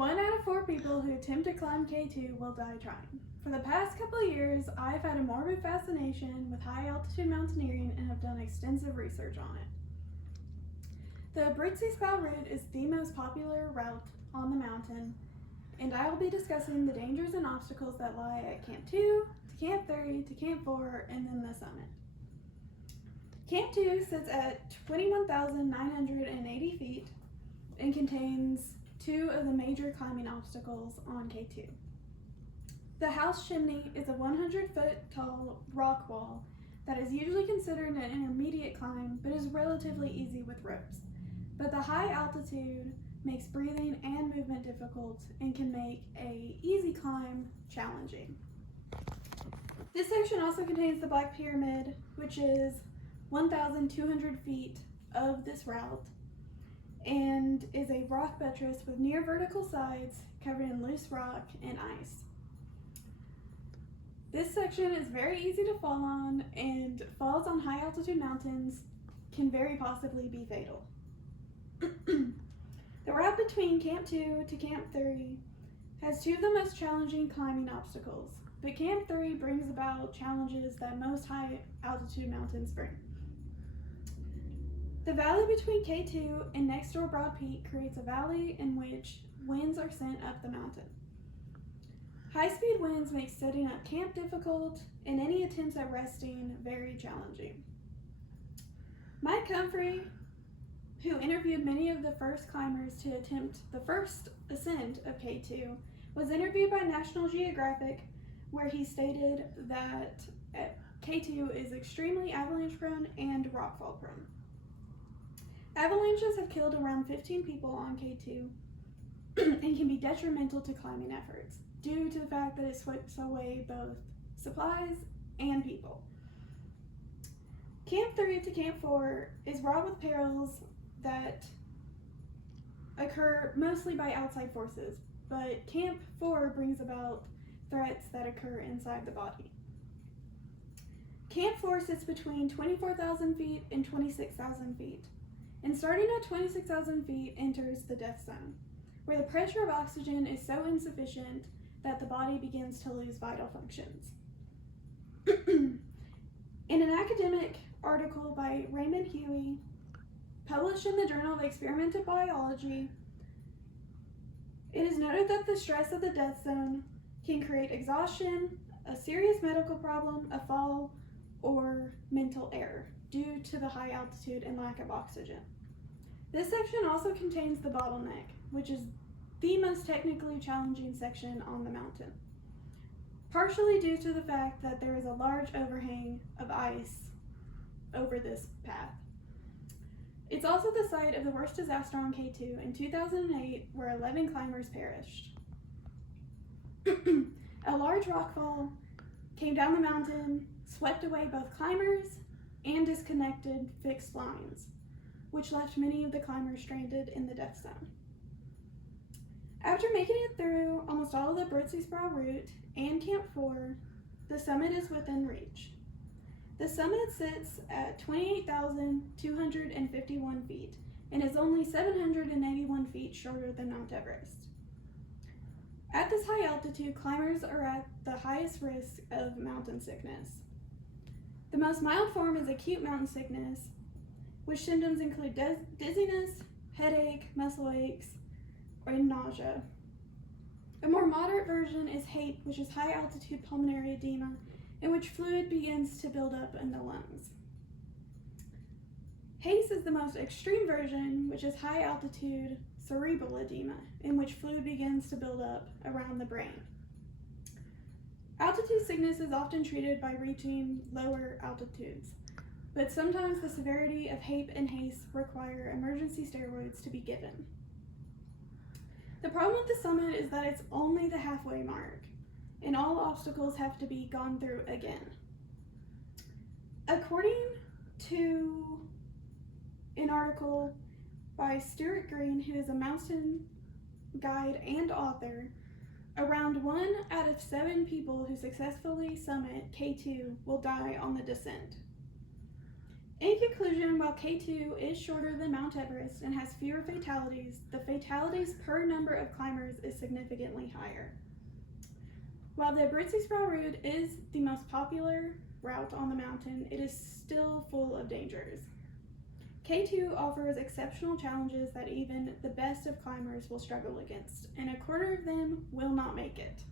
1 out of 4 people who attempt to climb K2 will die trying. For the past couple of years, I've had a morbid fascination with high altitude mountaineering and have done extensive research on it. The Britzelsbau route is the most popular route on the mountain, and I will be discussing the dangers and obstacles that lie at Camp 2, to Camp 3, to Camp 4, and then the summit. Camp 2 sits at 21,980 feet and contains 2 of the major climbing obstacles on K2. The house chimney is a 100-foot tall rock wall that is usually considered an intermediate climb but is relatively easy with ropes. But the high altitude makes breathing and movement difficult and can make an easy climb challenging. This section also contains the Black Pyramid, which is 1,200 feet of this route and is a rock buttress with near vertical sides covered in loose rock and ice. This section is very easy to fall on, and falls on high altitude mountains can very possibly be fatal. The route between Camp 2 to Camp 3 has 2 of the most challenging climbing obstacles, but Camp 3 brings about challenges that most high altitude mountains bring. The valley between K2 and next door Broad Peak creates a valley in which winds are sent up the mountain. High-speed winds make setting up camp difficult and any attempts at resting very challenging. Mike Humphrey, who interviewed many of the first climbers to attempt the first ascent of K2, was interviewed by National Geographic, where he stated that K2 is extremely avalanche prone and rockfall prone. Avalanches have killed around 15 people on K2 and can be detrimental to climbing efforts due to the fact that it sweeps away both supplies and people. Camp 3 to Camp 4 is wrought with perils that occur mostly by outside forces, but Camp 4 brings about threats that occur inside the body. Camp 4 sits between 24,000 feet and 26,000 feet, and starting at 26,000 feet enters the death zone, where the pressure of oxygen is so insufficient that the body begins to lose vital functions. In an academic article by Raymond Huey, published in the Journal of Experimental Biology, it is noted that the stress of the death zone can create exhaustion, a serious medical problem, a fall, or mental error due to the high altitude and lack of oxygen. This section also contains the bottleneck, which is the most technically challenging section on the mountain, partially due to the fact that there is a large overhang of ice over this path. It's also the site of the worst disaster on K2 in 2008, where 11 climbers perished. A large rockfall came down the mountain, swept away both climbers and disconnected fixed lines, which left many of the climbers stranded in the death zone. After making it through almost all of the Britzelsbau route and Camp 4, the summit is within reach. The summit sits at 28,251 feet and is only 781 feet shorter than Mount Everest. At this high altitude, climbers are at the highest risk of mountain sickness. The most mild form is acute mountain sickness, which symptoms include dizziness, headache, muscle aches, or nausea. A more moderate version is HAPE, which is high altitude pulmonary edema, in which fluid begins to build up in the lungs. HACE is the most extreme version, which is high altitude cerebral edema, in which fluid begins to build up around the brain. Altitude sickness is often treated by reaching lower altitudes, but sometimes the severity of HAPE and HACE require emergency steroids to be given. The problem with the summit is that it's only the halfway mark, and all obstacles have to be gone through again. According to an article by Stuart Green, who is a mountain guide and author, around 1 out of 7 people who successfully summit K2 will die on the descent. In conclusion, while K2 is shorter than Mount Everest and has fewer fatalities, the fatalities per number of climbers is significantly higher. While the Abruzzi-Sproul route is the most popular route on the mountain, it is still full of dangers. K2 offers exceptional challenges that even the best of climbers will struggle against, and a quarter of them will not make it.